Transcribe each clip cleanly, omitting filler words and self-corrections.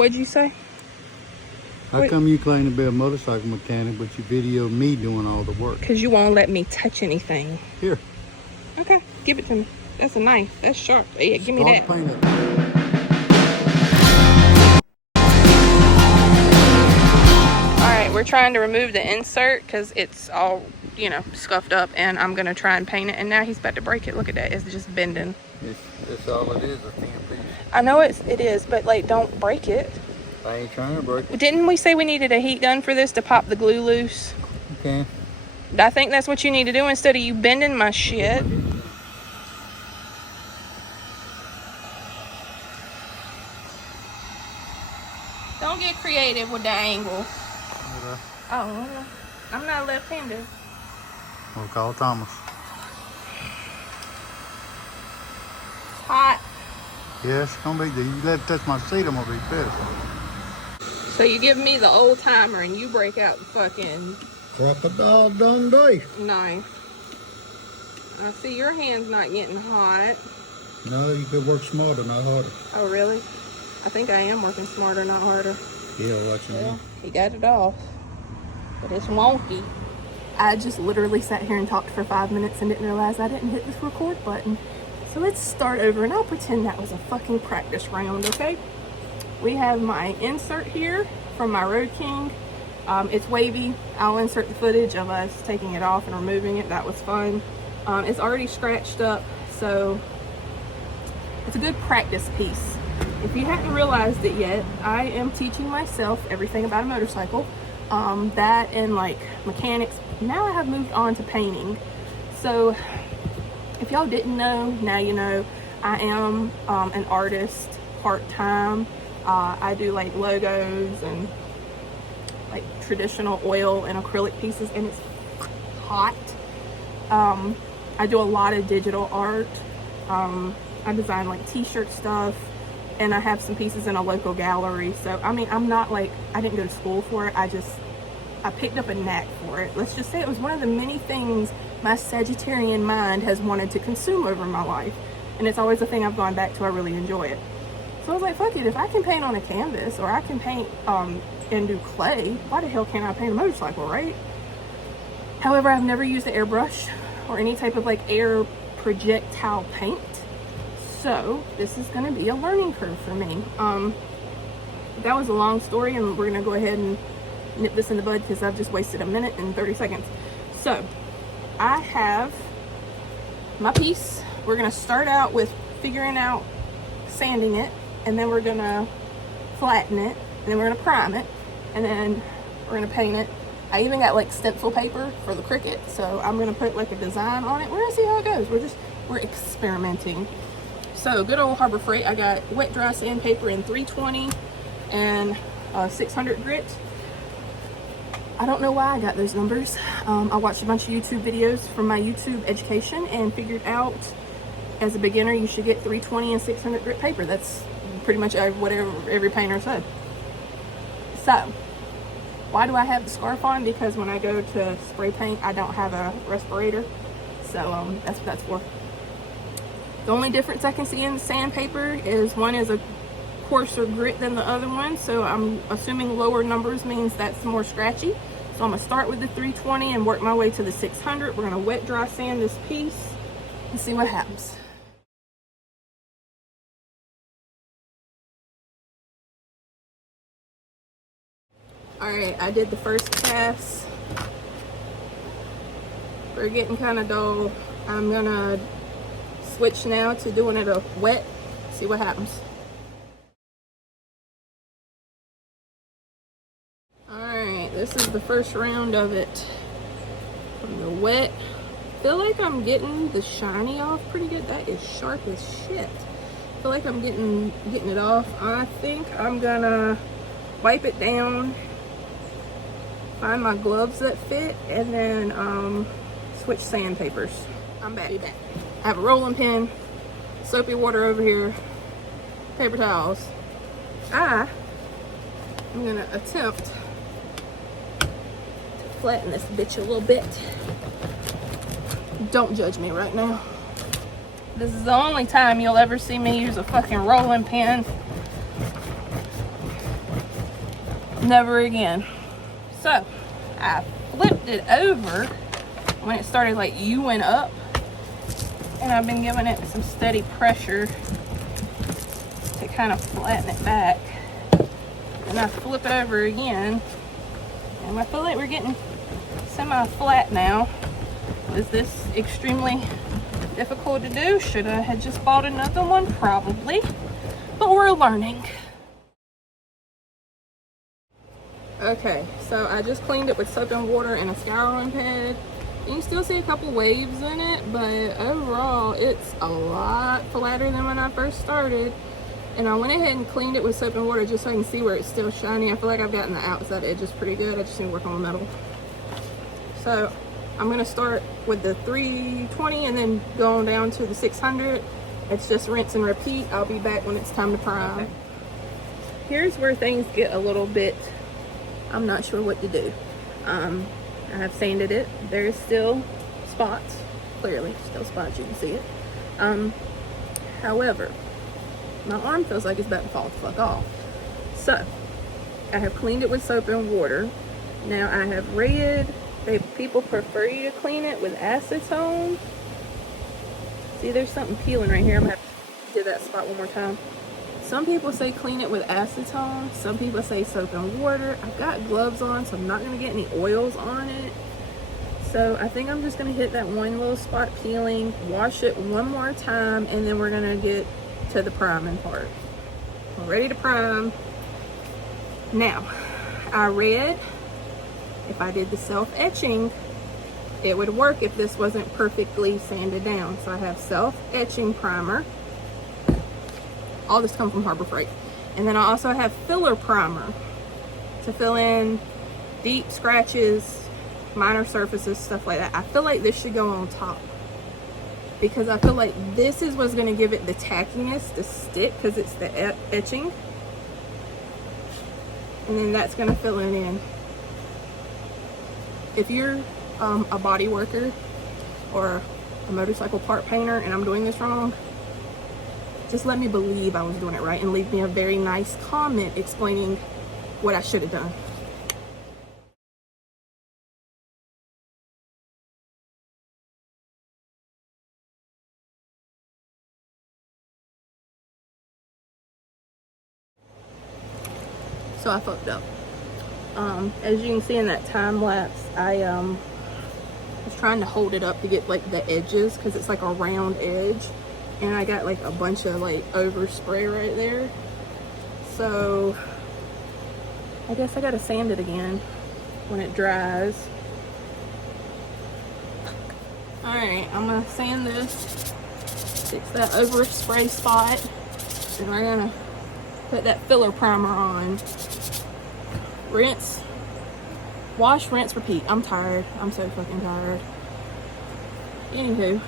What'd you say? How come you claim to be a motorcycle mechanic, but you video me doing all the work? Because you won't let me touch anything. Here. Okay, give it to me. That's a knife. That's sharp. Yeah, give me that. Paint it. Alright, we're trying to remove the insert because it's all, you know, scuffed up, and I'm going to try and paint it. And now he's about to break it. Look at that. It's just bending. That's all it is, a thin piece. I know it is, but like, don't break it. I ain't trying to break it. Didn't we say we needed a heat gun for this to pop the glue loose? Okay. I think that's what you need to do instead of you bending my shit. Don't get creative with the angle. Okay. Oh, I'm not left-handed. We'll call Thomas. It's hot. Yeah, it's gonna be. You let it touch my seat, I'm gonna be pissed. So you give me the old timer and you break out the fucking Drop a doggone day. knife. I see your hand's not getting hot. No, you could work smarter, not harder. Oh, really? I think I am working smarter, not harder. Yeah, watching Well, he got it off, but it's wonky. I just literally sat here and talked for 5 minutes and didn't realize I didn't hit this record button. So let's start over, and I'll pretend that was a fucking practice round, okay? We have my insert here from my Road King. It's wavy. I'll insert the footage of us taking it off and removing it. That was fun. It's already scratched up, so it's a good practice piece. If you hadn't realized it yet, I am teaching myself everything about a motorcycle. That and like mechanics. Now I have moved on to painting. So if y'all didn't know, now you know. I am an artist part-time. I do like logos and like traditional oil and acrylic pieces, and it's hot. I do a lot of digital art. I design like t-shirt stuff, and I have some pieces in a local gallery. So I mean, I'm not like, I didn't go to school for it. I picked up a knack for it. Let's just say it was one of the many things my Sagittarian mind has wanted to consume over my life, and it's always a thing I've gone back to. I really enjoy it. So I was like, fuck it, if I can paint on a canvas, or I can paint and do clay, why the hell can't I paint a motorcycle, right? However, I've never used an airbrush or any type of like air projectile paint, so this is going to be a learning curve for me. That was a long story, and we're going to go ahead and nip this in the bud because I've just wasted a minute and 30 seconds. So I have my piece. We're going to start out with figuring out sanding it, and then we're going to flatten it, and then we're going to prime it, and then we're going to paint it. I even got like stencil paper for the Cricut, so I'm going to put like a design on it. We're going to see how it goes. We're experimenting. So good old Harbor Freight. I got wet dry sandpaper in 320 and 600 grit. I don't know why I got those numbers. I watched a bunch of YouTube videos from my YouTube education and figured out as a beginner you should get 320 and 600 grit paper. That's pretty much whatever every painter said. So why do I have the scarf on? Because when I go to spray paint, I don't have a respirator. So that's what that's for. The only difference I can see in the sandpaper is one is a coarser grit than the other one. So I'm assuming lower numbers means that's more scratchy. So I'm gonna start with the 320 and work my way to the 600. We're gonna wet dry sand this piece and see what happens. Alright, I did the first pass. We're getting kind of dull. I'm gonna switch now to doing it a wet, see what happens. Alright, this is the first round of it. From the wet. I feel like I'm getting the shiny off pretty good. That is sharp as shit. I feel like I'm getting it off. I think I'm gonna wipe it down, find my gloves that fit, and then switch sandpapers. I'm back. I have a rolling pin, soapy water over here, paper towels. I'm gonna attempt to flatten this bitch a little bit. Don't judge me right now. This is the only time you'll ever see me use a fucking rolling pin. never again. So I flipped it over when it started like U-ing up, and I've been giving it some steady pressure to kind of flatten it back. And I flip it over again, and I feel like we're getting semi-flat now. Was this extremely difficult to do? Should I have just bought another one? Probably, but we're learning. Okay, so I just cleaned it with soap and water and a scouring pad. You can still see a couple waves in it, but overall it's a lot flatter than when I first started. And I went ahead and cleaned it with soap and water just so I can see where it's still shiny. I feel like I've gotten the outside edges pretty good. I just need to work on the metal. So I'm gonna start with the 320 and then going down to the 600. It's just rinse and repeat. I'll be back when it's time to prime. Okay. Here's where things get a little bit, I'm not sure what to do. I have sanded it. There's still spots, clearly still spots, you can see it. However, my arm feels like it's about to fall the fuck off. So I have cleaned it with soap and water. Now I have read that people prefer you to clean it with acetone. See, there's something peeling right here. I'm gonna have to do that spot one more time. Some people say clean it with acetone. Some people say soap and water. I've got gloves on, so I'm not gonna get any oils on it. So I think I'm just gonna hit that one little spot peeling, wash it one more time, and then we're gonna get to the priming part. We're ready to prime. Now, I read if I did the self-etching, it would work if this wasn't perfectly sanded down. So I have self-etching primer. All this comes from Harbor Freight. And then I also have filler primer to fill in deep scratches, minor surfaces, stuff like that. I feel like this should go on top because I feel like this is what's gonna give it the tackiness to stick because it's the etching. And then that's gonna fill it in. If you're a body worker or a motorcycle part painter and I'm doing this wrong, just let me believe I was doing it right and leave me a very nice comment explaining what I should have done. So I fucked up. As you can see in that time lapse, I was trying to hold it up to get like the edges because it's like a round edge. And I got like a bunch of like overspray right there. So I guess I gotta sand it again when it dries. All right, I'm gonna sand this, fix that overspray spot, and we're gonna put that filler primer on. Rinse, wash, rinse, repeat. I'm tired. I'm so fucking tired. Anywho,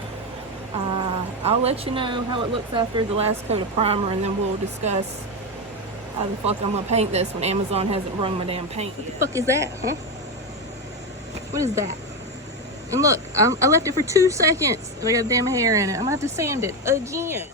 I'll let you know how it looks after the last coat of primer, and then we'll discuss how the fuck I'm gonna paint this when Amazon hasn't rung my damn paint. What the fuck is that, huh? What is that? And look, I left it for 2 seconds. I got a damn hair in it. I'm gonna have to sand it again.